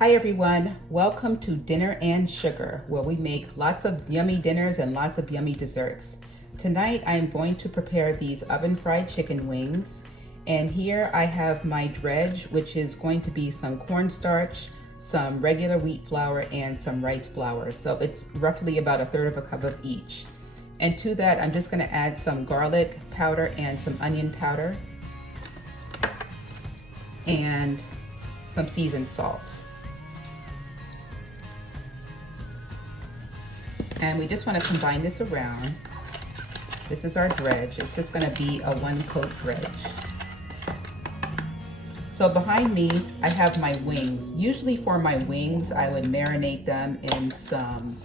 Hi everyone, welcome to Dinner and Sugar, where we make lots of yummy dinners and lots of yummy desserts. Tonight I am going to prepare these oven fried chicken wings, and here I have my dredge, which is going to be some cornstarch, some regular wheat flour, and some rice flour. So it's roughly about 1/3 cup of each. And to that I'm just going to add some garlic powder and some onion powder and some seasoned salt. And we just want to combine this around. This is our dredge. It's just going to be a 1-coat dredge. So behind me, I have my wings. Usually for my wings, I would marinate them in some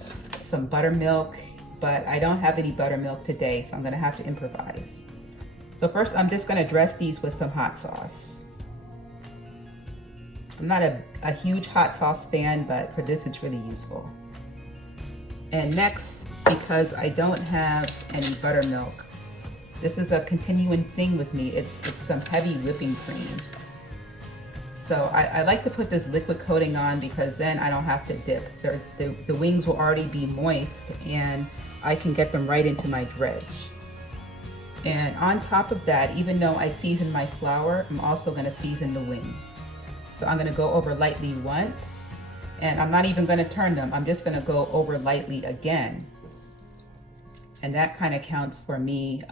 buttermilk, but I don't have any buttermilk today, so I'm going to have to improvise. So first, I'm just going to dress these with some hot sauce. I'm not a huge hot sauce fan, but for this, it's really useful. And next, because I don't have any buttermilk, this is a continuing thing with me. It's some heavy whipping cream. So I like to put this liquid coating on because then I don't have to dip. The wings will already be moist and I can get them right into my dredge. And on top of that, even though I season my flour, I'm also gonna season the wings. So I'm gonna go over lightly once, and I'm not even going to turn them. I'm just going to go over lightly again. And that kind of counts for me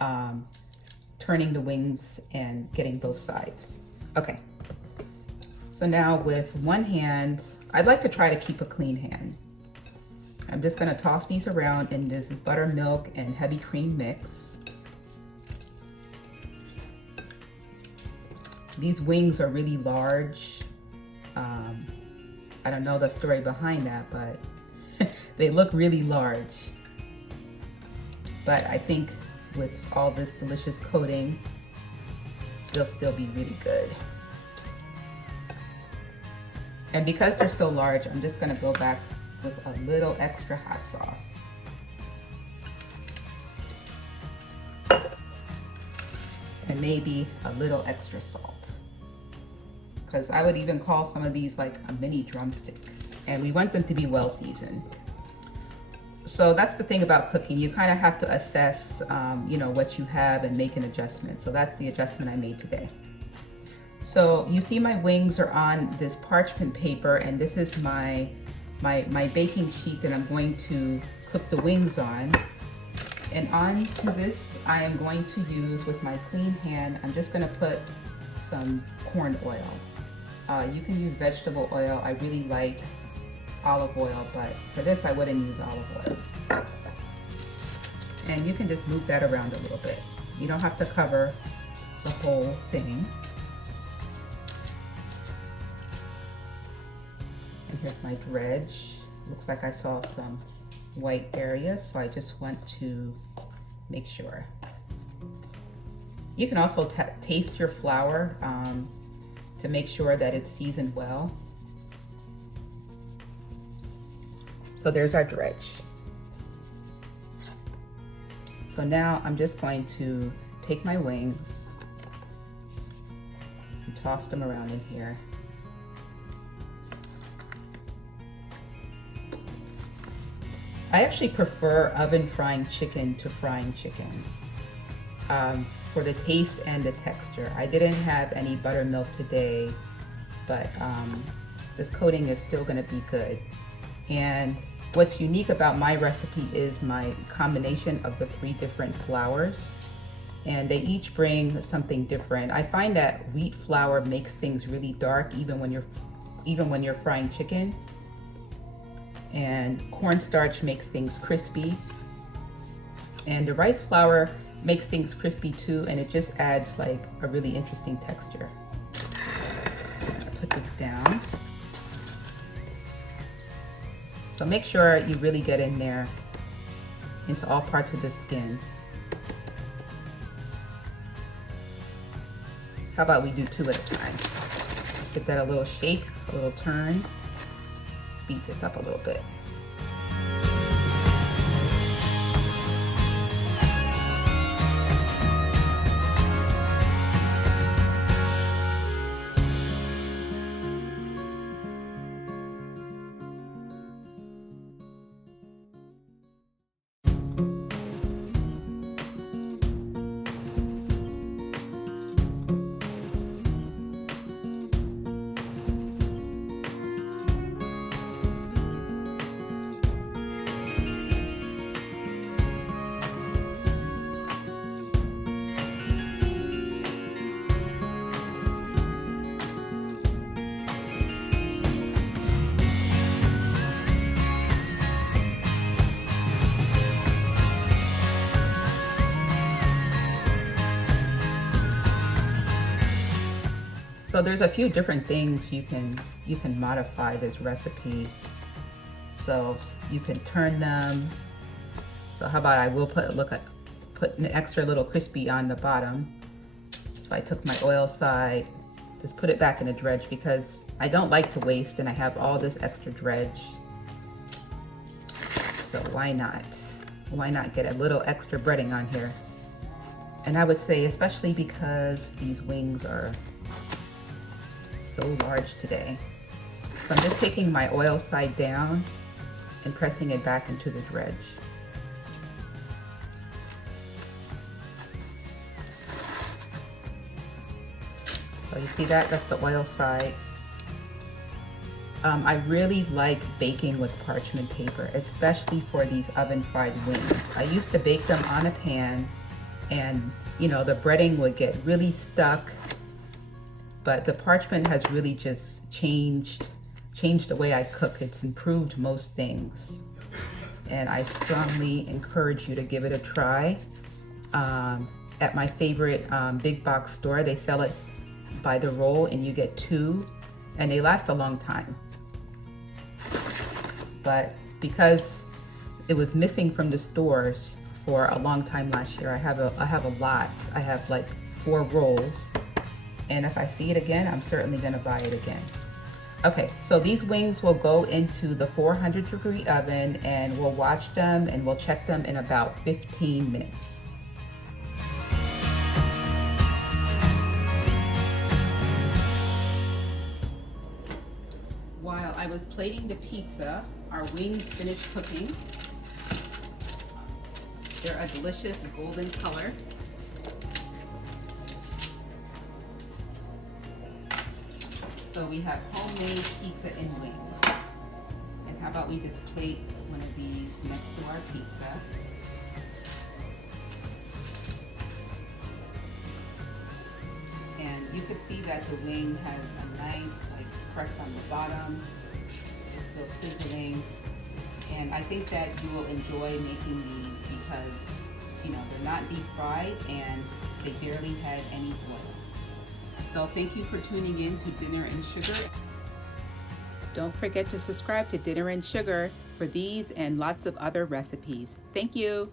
turning the wings and getting both sides. Okay. So now with one hand, I'd like to try to keep a clean hand. I'm just going to toss these around in this buttermilk and heavy cream mix. These wings are really large. I don't know the story behind that, but they look really large. But I think with all this delicious coating, they'll still be really good. And because they're so large, I'm just gonna go back with a little extra hot sauce. And maybe a little extra salt. Because I would even call some of these like a mini drumstick. And we want them to be well seasoned. So that's the thing about cooking. You kind of have to assess what you have and make an adjustment. So that's the adjustment I made today. So you see my wings are on this parchment paper, and this is my baking sheet that I'm going to cook the wings on. And onto this, I am going to use with my clean hand, I'm just gonna put some corn oil. You can use vegetable oil. I really like olive oil, but for this I wouldn't use olive oil. And you can just move that around a little bit. You don't have to cover the whole thing. And here's my dredge. Looks like I saw some white areas, so I just want to make sure. You can also taste your flour to make sure that it's seasoned well. So there's our dredge. So now I'm just going to take my wings and toss them around in here. I actually prefer oven frying chicken to frying chicken. For the taste and the texture. I didn't have any buttermilk today, but this coating is still gonna be good. And what's unique about my recipe is my combination of the 3 different flours, and they each bring something different. I find that wheat flour makes things really dark even when you're frying chicken, and cornstarch makes things crispy, and the rice flour makes things crispy too, and it just adds like a really interesting texture. Just gonna put this down. So make sure you really get in there into all parts of the skin. How about we do 2 at a time? Give that a little shake, a little turn. Speed this up a little bit. So there's a few different things you can modify this recipe. So you can turn them. So how about I will put an extra little crispy on the bottom. So I took my oil side, just put it back in the dredge because I don't like to waste and I have all this extra dredge. So why not? Why not get a little extra breading on here? And I would say especially because these wings are so large today. So I'm just taking my oil side down and pressing it back into the dredge. So you see that? That's the oil side. I really like baking with parchment paper, especially for these oven fried wings. I used to bake them on a pan and you know, the breading would get really stuck, but the parchment has really just changed the way I cook. It's improved most things. And I strongly encourage you to give it a try. At my favorite big box store, they sell it by the roll and you get 2 and they last a long time. But because it was missing from the stores for a long time last year, I have a lot. I have like 4 rolls, and if I see it again, I'm certainly gonna buy it again. Okay, so these wings will go into the 400-degree oven and we'll watch them and we'll check them in about 15 minutes. While I was plating the pizza, our wings finished cooking. They're a delicious golden color. So we have homemade pizza and wings. And how about we just plate one of these next to our pizza. And you can see that the wing has a nice crust on the bottom. It's still sizzling. And I think that you will enjoy making these because, you know, they're not deep fried and they barely had any oil. So thank you for tuning in to Dinner and Sugar. Don't forget to subscribe to Dinner and Sugar for these and lots of other recipes. Thank you.